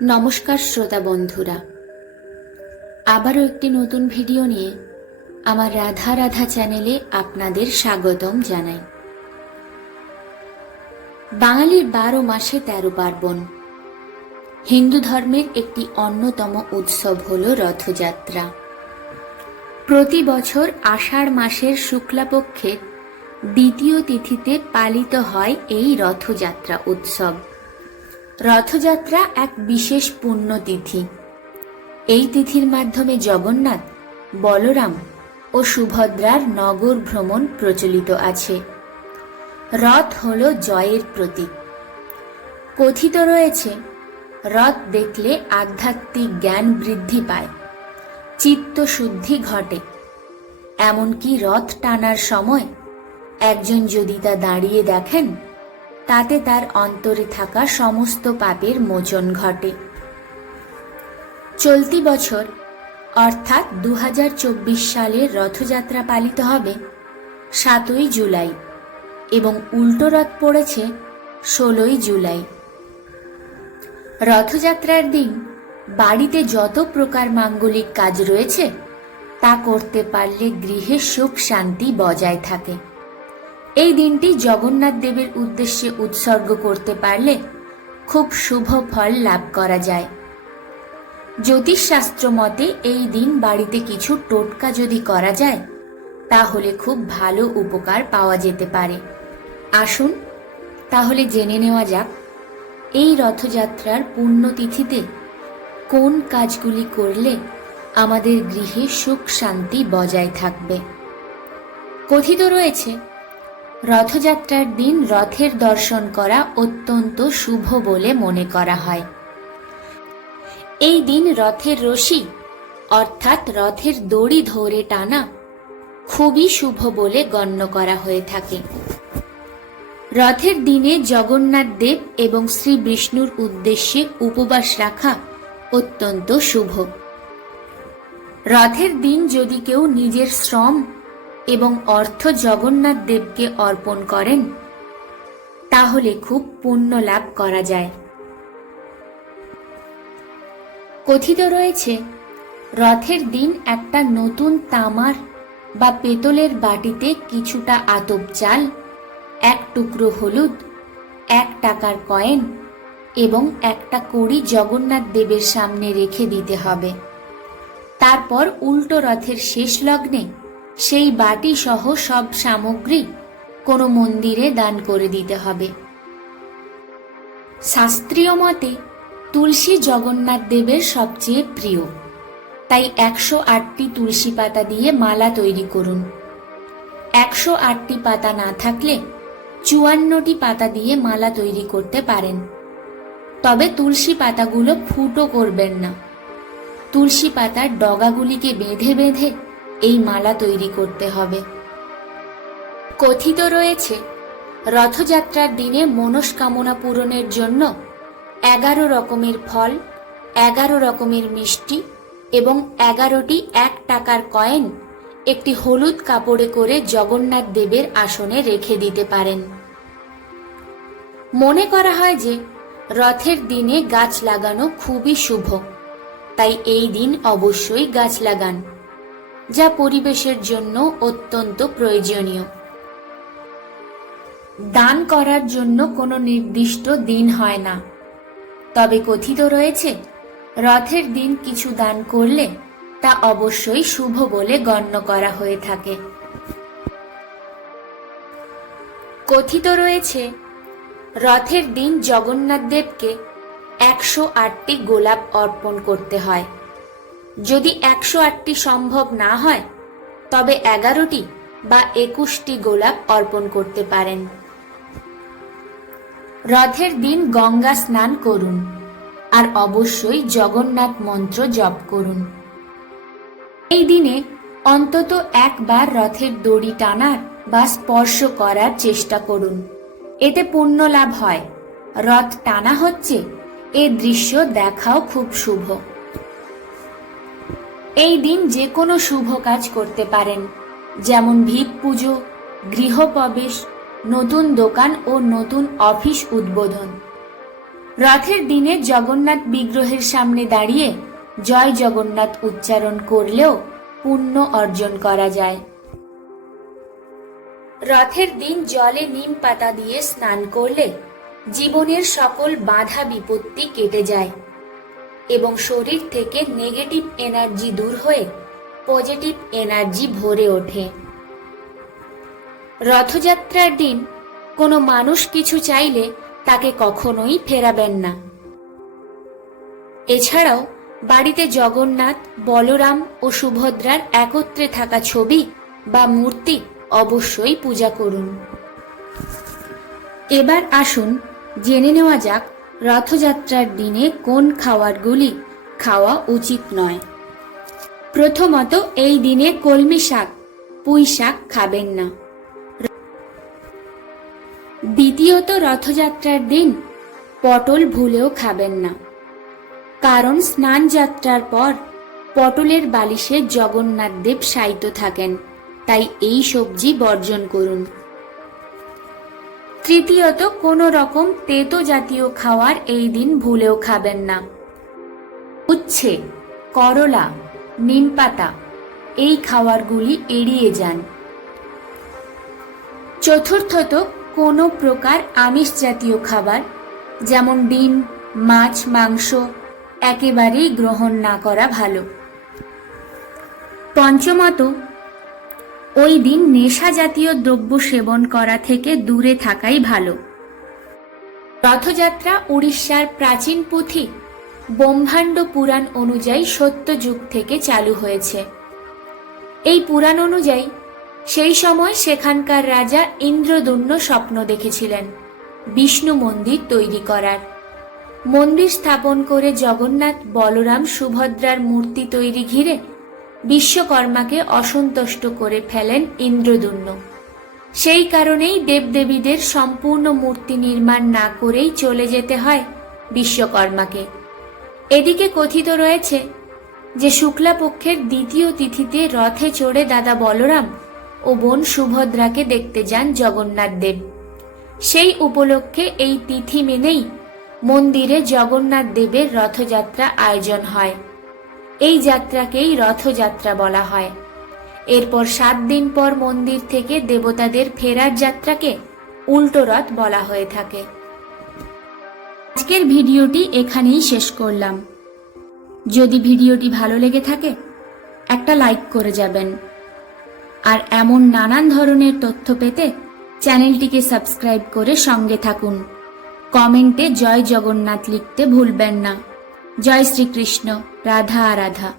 নমস্কার শ্রোতা বন্ধুরা। আবারও একটি নতুন ভিডিও নিয়ে আমার রাধা রাধা চ্যানেলে আপনাদের স্বাগতম জানাই। বাঙালির বারো মাসে তেরো পার্বণ। হিন্দু ধর্মের একটি অন্যতম উৎসব হল রথযাত্রা। প্রতি বছর আষাঢ় মাসের শুক্লাপক্ষের দ্বিতীয় তিথিতে পালিত হয় এই রথযাত্রা উৎসব। রথযাত্রা এক বিশেষ পুণ্যতিথি। এই তিথির মাধ্যমে জগন্নাথ, বলরাম ও সুভদ্রার নগর ভ্রমণ প্রচলিত আছে। রথ হল জয়ের প্রতীক। কথিত রয়েছে, রথ দেখলে আধ্যাত্মিক জ্ঞান বৃদ্ধি পায়, চিত্ত শুদ্ধি ঘটে। এমনকি রথ টানার সময় একজন যদি তা দাঁড়িয়ে দেখেন তাতে তার অন্তরে থাকা সমস্ত পাপের মোচন ঘটে। চলতি বছর, অর্থাৎ দু হাজার চব্বিশ সালের রথযাত্রা পালিত হবে সাতই জুলাই এবং উল্টো রথ পড়েছে ষোলোই জুলাই। রথযাত্রার দিন বাড়িতে যত প্রকার মাঙ্গলিক কাজ রয়েছে, তা করতে পারলে গৃহে সুখ শান্তি বজায় থাকে। এই দিনটি জগন্নাথ দেবের উদ্দেশ্যে উৎসর্গ করতে পারলে খুব শুভ ফল লাভ করা যায়। জ্যোতিষশাস্ত্র মতে এই দিন বাড়িতে কিছু টোটকা যদি করা যায়, তাহলে খুব ভালো উপকার পাওয়া যেতে পারে। আসুন, তাহলে জেনে নেওয়া যাক, এই রথযাত্রার পুণ্যতিথিতে কোন কাজগুলি করলে আমাদের গৃহে সুখ শান্তি বজায় থাকবে। কথিত রয়েছে রথযাত্রার দিন রথের দর্শন করা অত্যন্ত শুভ বলে মনে করা হয়। এই দিন রথের রশি, অর্থাৎ রথের দড়ি ধরে টানা, খুবই শুভ বলে গণ্য করা হয়ে থাকে। রথের দিনে জগন্নাথ দেব এবং শ্রী বিষ্ণুর উদ্দেশ্যে উপবাস রাখা অত্যন্ত শুভ। রথের দিন যদি কেউ নিজের শ্রম এবং অর্থ জগন্নাথ দেবকে অর্পণ করেন, তাহলে খুব পুণ্য লাভ করা যায়। কথিত রয়েছে, রথের দিন একটা নতুন তামার বা পেতলের বাটিতে কিছুটা আতপ চাল, এক টুকরো হলুদ, এক টাকার কয়েন এবং একটা কড়ি জগন্নাথ দেবের সামনে রেখে দিতে হবে। তারপর উল্টো রথের শেষ লগ্নে সেই বাটি সহ সব সামগ্রী কোনো মন্দিরে দান করে দিতে হবে। শাস্ত্রীয় মতে, তুলসী জগন্নাথ দেবের সবচেয়ে প্রিয়। তাই একশো আটটি তুলসী পাতা দিয়ে মালা তৈরি করুন। একশো আটটি পাতা না থাকলে চুয়ান্নটি পাতা দিয়ে মালা তৈরি করতে পারেন। তবে তুলসী পাতাগুলো ফুটো করবেন না। তুলসী পাতার ডগাগুলিকে বেঁধে বেঁধে এই মালা তৈরি করতে হবে। কথিত রয়েছে, রথযাত্রার দিনে মনস্কামনা পূরণের জন্য এগারো রকমের ফল, এগারো রকমের মিষ্টি এবং এগারোটি এক টাকার কয়েন একটি হলুদ কাপড়ে করে জগন্নাথ দেবের আসনে রেখে দিতে পারেন। মনে করা হয় যে, রথের দিনে গাছ লাগানো খুবই শুভ, তাই এই দিন অবশ্যই গাছ লাগান। যা পরিবেশের জন্য অত্যন্ত প্রয়োজনীয়। দান করার জন্য কোনো নির্দিষ্ট দিন হয় না। তবে কথিত রয়েছে, রথের দিন কিছু দান করলে তা অবশ্যই শুভ বলে গণ্য করা হয়ে থাকে। কথিত রয়েছে, রথের দিন জগন্নাথ দেবকে একশো আটটি গোলাপ অর্পণ করতে হয়। যদি একশো আটটি সম্ভব না হয়, তবে এগারোটি বা একুশটি গোলাপ অর্পণ করতে পারেন। রথের দিন গঙ্গা স্নান করুন আর অবশ্যই জগন্নাথ মন্ত্র জপ করুন। এই দিনে অন্তত একবার রথের দড়ি টানার বা স্পর্শ করার চেষ্টা করুন। এতে পুণ্য লাভ হয়। রথ টানা হচ্ছে, এ দৃশ্য দেখাও খুব শুভ। এই দিন যে কোনো শুভ কাজ করতে পারেন। যেমন ভিত পুজো, গৃহপ্রবেশ, নতুন দোকান ও নতুন অফিস উদ্বোধন। রথের দিনে জগন্নাথ বিগ্রহের সামনে দাঁড়িয়ে জয় জগন্নাথ উচ্চারণ করলেও পুণ্য অর্জন করা যায়। রথের দিন জলে নিম পাতা দিয়ে স্নান করলে জীবনের সকল বাধা বিপত্তি কেটে যায়। এবং শরীর থেকে নেগেটিভ এনার্জি দূর হয়ে পজিটিভ এনার্জি ভরে ওঠে। রথযাত্রার দিন কোনো মানুষ কিছু চাইলে তাকে কখনোই ফেরাবেন না। এছাড়াও বাড়িতে জগন্নাথ, বলরাম ও সুভদ্রার একত্রে থাকা ছবি বা মূর্তি অবশ্যই পূজা করুন। এবার আসুন, জেনে নেওয়া যাক রথযাত্রার দিনে কোন খাবারগুলি খাওয়া উচিত নয়? প্রথমত, এই দিনে কলমি শাক, পুঁই শাক খাবেন না। দ্বিতীয়ত, রথযাত্রার দিন পটল ভুলেও খাবেন না। কারণ, স্নান যাত্রার পর পটলের বালিশে জগন্নাথ দেব শায়িত থাকেন। তাই এই সবজি বর্জন করুন। তৃতীয়ত, কোনো রকম তেতো জাতীয় খাওয়ার এই দিন ভুলেও খাবেন না। উচ্ছে, করলা, নিমপাতা, এই খাবারগুলি এড়িয়ে যান। চতুর্থত, কোনো প্রকার আমিষ জাতীয় খাবার, যেমন ডিম, মাছ, মাংস, একেবারেই গ্রহণ না করা ভালো। পঞ্চমত ওই দিন নেশা জাতীয় দ্রব্য সেবন করা থেকে দূরে থাকাই ভালো। রথযাত্রা উড়িষ্যার প্রাচীন পুঁথি, ব্রহ্মাণ্ড পুরাণ অনুযায়ী সত্য যুগ থেকে চালু হয়েছে। এই পুরাণ অনুযায়ী, সেই সময় সেখানকার রাজা ইন্দ্রদুম্ন স্বপ্ন দেখেছিলেন, বিষ্ণু মন্দির তৈরি করার। মন্দির স্থাপন করে জগন্নাথ বলরাম সুভদ্রার মূর্তি তৈরি ঘিরে বিশ্বকর্মাকে অসন্তুষ্ট করে ফেলেন ইন্দ্রদুম্ন সেই কারণেই দেবদেবীদের সম্পূর্ণ মূর্তি নির্মাণ না করেই চলে যেতে হয় বিশ্বকর্মাকে। এদিকে কথিত রয়েছে যে শুক্লাপক্ষের দ্বিতীয় তিথিতে রথে চড়ে দাদা বলরাম ও বোন সুভদ্রাকে দেখতে যান জগন্নাথ দেব। সেই উপলক্ষে এই তিথি মেনেই মন্দিরে জগন্নাথ দেবের রথযাত্রা আয়োজন হয়। এই যাত্রাকেই রথযাত্রা বলা হয়। এরপর সাত দিন পর মন্দির থেকে দেবতাদের ফেরার যাত্রাকে উল্টো রথ বলা হয়ে থাকে। আজকের ভিডিওটি এখানেই শেষ করলাম। যদি ভিডিওটি ভালো লেগে থাকে, একটা লাইক করে যাবেন। আর এমন নানান ধরনের তথ্য পেতে চ্যানেলটিকে সাবস্ক্রাইব করে সঙ্গে থাকুন। কমেন্টে জয় জগন্নাথ লিখতে ভুলবেন না। জয় শ্রীকৃষ্ণ। রাধা রাধা